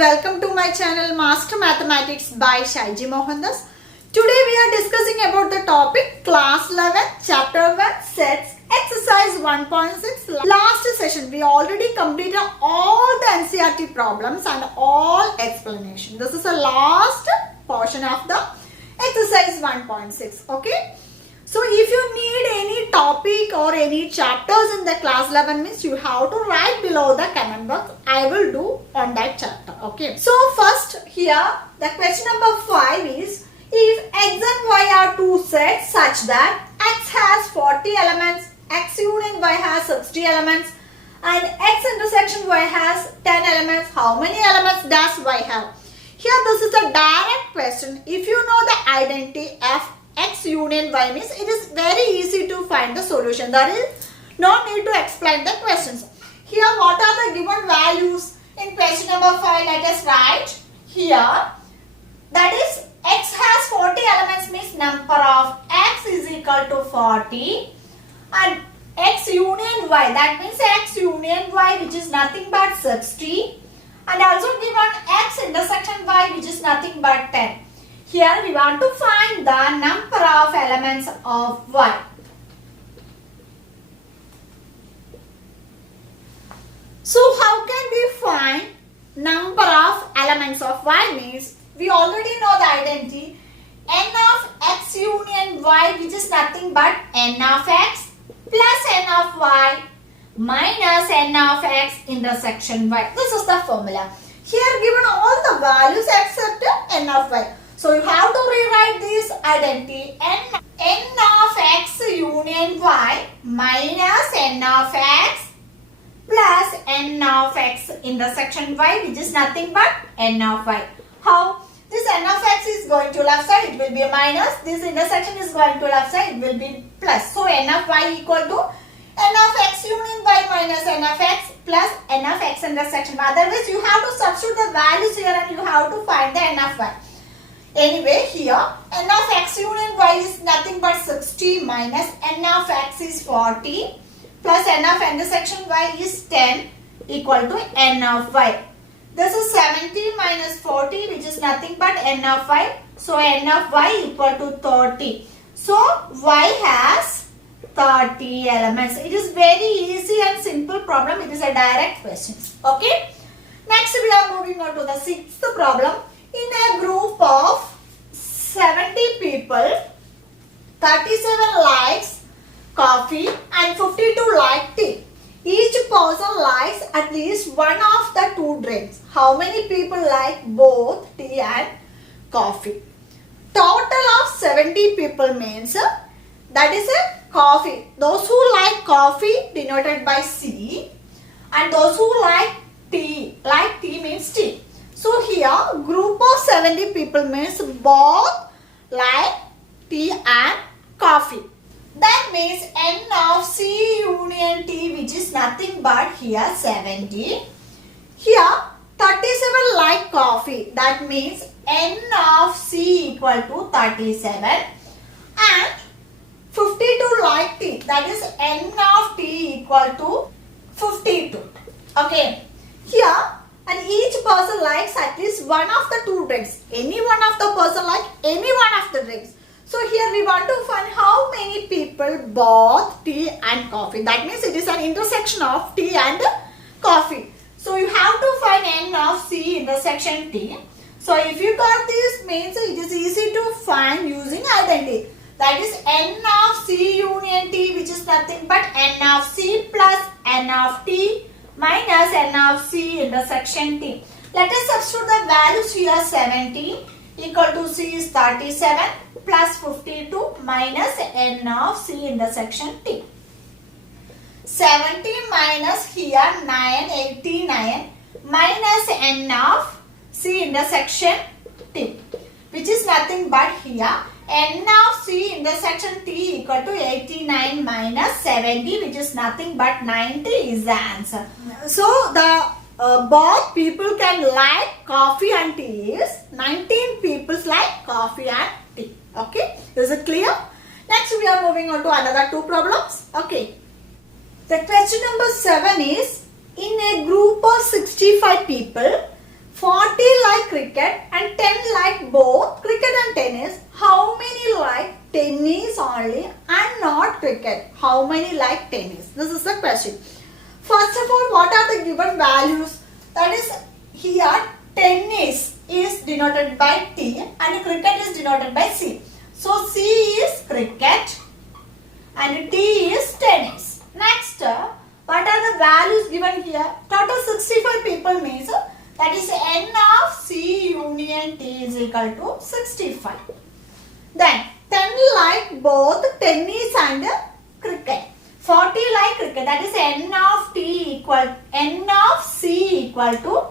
welcome to my channel Master Mathematics by Shaiji Mohandas. Today we are discussing about the topic Class 11 Chapter 1 Sets Exercise 1.6. Last session we already completed all the NCERT problems and all explanation. This is the last portion of the exercise 1.6. Okay. So if you need any topic or any chapters in the class 11 means you have to write below the comment box. I will do on that chapter. Okay. So first here the question number 5 is, if x and y are two sets such that x has 40 elements, x union y has 60 elements and x intersection y has 10 elements, how many elements does y have? Here this is a direct question. If you know the identity f x union y means it is very easy to find the solution. There is no need to explain the questions. Here what are the given values in question number 5? Let us write here. That is x has 40 elements means number of x is equal to 40 and x union y, that means x union y which is nothing but 60 and also given x intersection y which is nothing but 10. Here we want to find the number of elements of y. So how can we find number of elements of y means we already know the identity n of x union y which is nothing but n of x plus n of y minus n of x intersection y. This is the formula. Here given all the values except n of y. So you have to rewrite this identity n of x union y minus n of x plus n of x intersection y which is nothing but n of y. How? This n of x is going to left side, it will be a minus. This intersection is going to left side, it will be plus. So n of y equal to n of x union y minus n of x plus n of x intersection y. Otherwise you have to substitute the values here and you have to find the n of y. Anyway, here n of x union y is nothing but 60 minus n of x is 40 plus n of intersection y is 10 equal to n of y. This is 70 minus 40 which is nothing but n of y. So n of y equal to 30. So y has 30 elements. It is very easy and simple problem. It is a direct question. Okay. Next we are moving on to the sixth problem. In a group of 70 people, 37 likes coffee and 52 like tea. Each person likes at least one of the two drinks. How many people like both tea and coffee? Total of 70 people means that is a coffee. Those who like coffee denoted by C and those who like tea means tea. So here group of 70 people means both like tea and coffee. That means n of C union T which is nothing but here 70. Here 37 like coffee. That means n of C equal to 37 and 52 like tea. That is n of T equal to 52. Okay. Here and each person likes at least one of the two drinks. Any one of the person like any one of the drinks. So here we want to find how many people bought tea and coffee. That means it is an intersection of tea and coffee. So you have to find n of C intersection T. So if you got this means it is easy to find using identity. That is n of C union T which is nothing but n of C plus n of T minus n of C intersection T. Let us substitute the values here. 70 equal to C is 37 plus 52 minus n of C intersection T. 70 minus here 989 minus n of C intersection T which is nothing but here n of C intersection T equal to 89 minus 70 which is nothing but 90 is the answer. So the both people can like coffee and tea is 19 people like coffee and tea. Okay, is it clear? Next we are moving on to another two problems. Okay, the question number 7 is, in a group of 65 people, 40 like cricket and 10 like both cricket and tennis, how many like tennis only and not cricket? How many like tennis? This is the question. First of all, what are the given values? That is, here tennis is denoted by T and cricket is denoted by C. So C is cricket and T is tennis. Next, what are the values given here? Total 65 people means that is N of C union T is equal to 65. Then 10 like both tennis and cricket. 40 like cricket, that is N of C equal to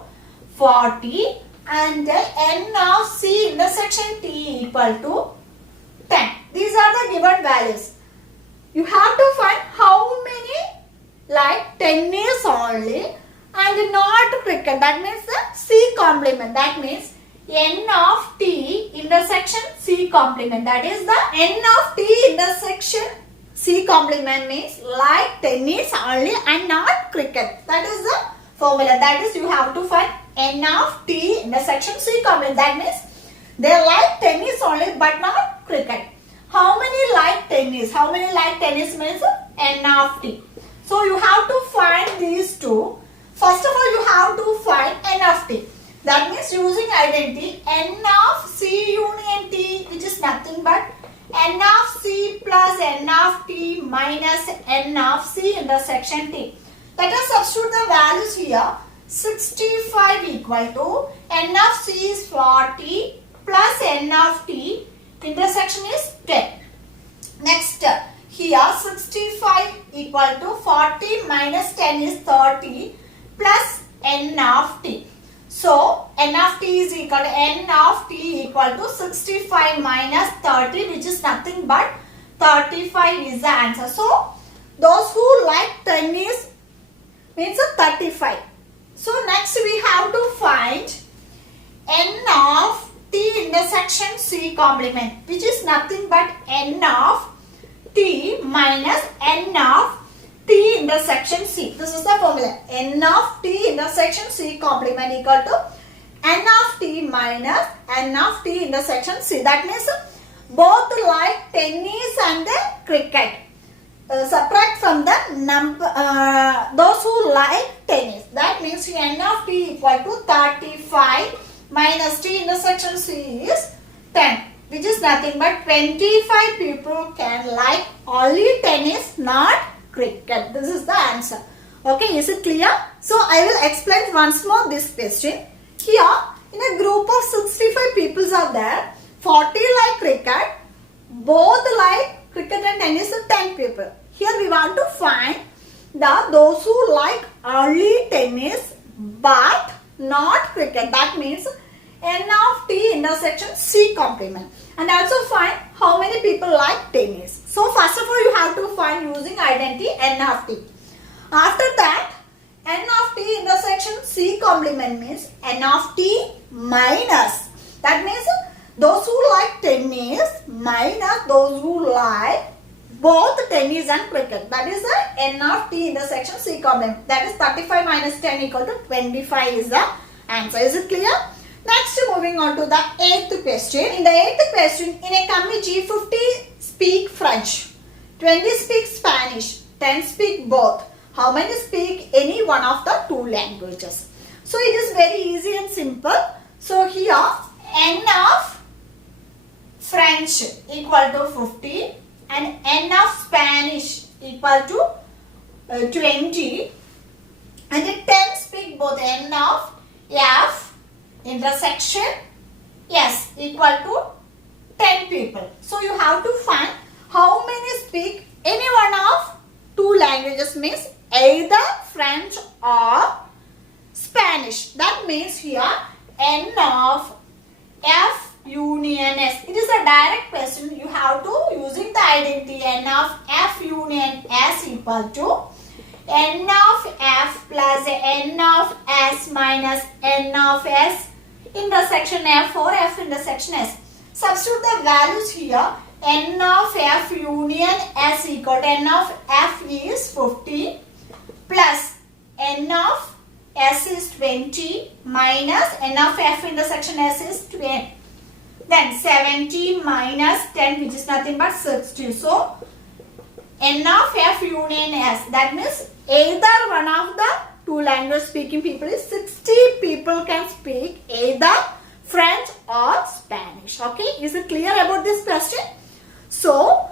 40 and N of C intersection T equal to 10. These are the given values. You have to find how many like tennis only and not cricket. That means the C complement. That means N of T intersection C complement. That is the N of T intersection C complement means like tennis only and not cricket. That is the formula. That is, you have to find N of T intersection C complement. That means they like tennis only but not cricket. How many like tennis? How many like tennis means N of T. So you have to find these two. First of all, you have to find N of T. That means using identity N of C union T, which is nothing but N of C plus N of T minus N of C intersection T. Let us substitute the values here. 65 equal to N of C is 40 plus N of T intersection is 10. Next, here 65 equal to 40 minus 10 is 30 plus N of T. So, N of T is equal to N of T equal to 65 minus 30, which is nothing but 35 is the answer. So, those who like tennis means 35. So, next we have to find N of T intersection C complement, which is nothing but N of T minus N of T intersection C. This is the formula. N of T intersection C complement equal to N of T minus N of T intersection C. That means both like tennis and cricket. Subtract from the number those who like tennis. That means N of T equal to 35 minus T intersection C is 10, which is nothing but 25 people can like only tennis, not cricket. This is the answer. Okay, is it clear? So I will explain once more this question. Here in a group of 65 people are there. 40 like cricket, both like cricket and tennis, 10 people. Here we want to find those who like only tennis but not cricket. That means N of T intersection C complement. And also find how many people like tennis. So first of all, you have to find using identity N of T. After that, N of T intersection C complement means N of T minus. That means those who like tennis minus those who like both tennis and cricket. That is the N of T intersection C complement. That is 35 minus 10 equal to 25 is the answer. Is it clear? Next, moving on to the 8th question. In the 8th question, in a committee, 50 speak French, 20 speak Spanish, 10 speak both. How many speak any one of the two languages? So it is very easy and simple. So here, N of French equal to 50 and N of Spanish equal to 20 and 10 speak both. N of F intersection S equal to 10 people. So you have to find how many speak any one of two languages, means either French or Spanish. That means here N of F union S. It is a direct question. You have to using the identity N of F union S equal to N of F plus N of S minus N of S intersection F or F intersection S. Substitute the values here. N of F union S equal to N of F is 50 plus N of S is 20 minus N of F intersection S is 20. Then 70 minus 10, which is nothing but 60. So N of F union S, that means either one of the two language speaking people is 60 people can speak either French or Spanish. Okay, is it clear about this question? So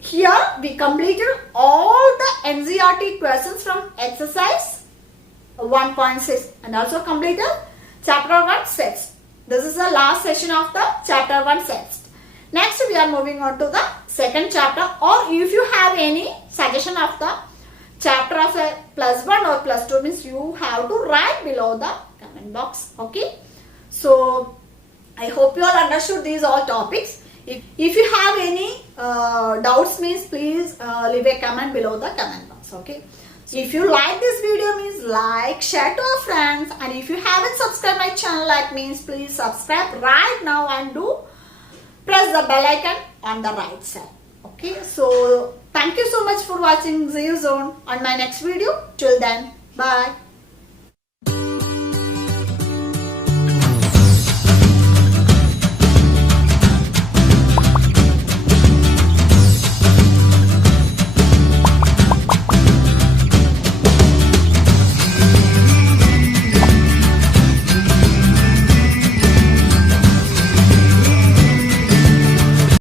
here we completed all the NCERT questions from exercise 1.6 and also completed chapter 1 sets. This is the last session of the chapter 1 sets. Next we are moving on to the second chapter, or if you have any suggestion of the chapter of a +1 or +2 means you have to write below the comment box. Okay. So I hope you all understood these all topics. If you have any doubts means please leave a comment below the comment box. Okay. So if you like this video means like, share to our friends, and if you haven't subscribed my channel that means please subscribe right now and do press the bell icon on the right side. Okay. So thank you so much for watching. See you soon on my next video. Till then, bye.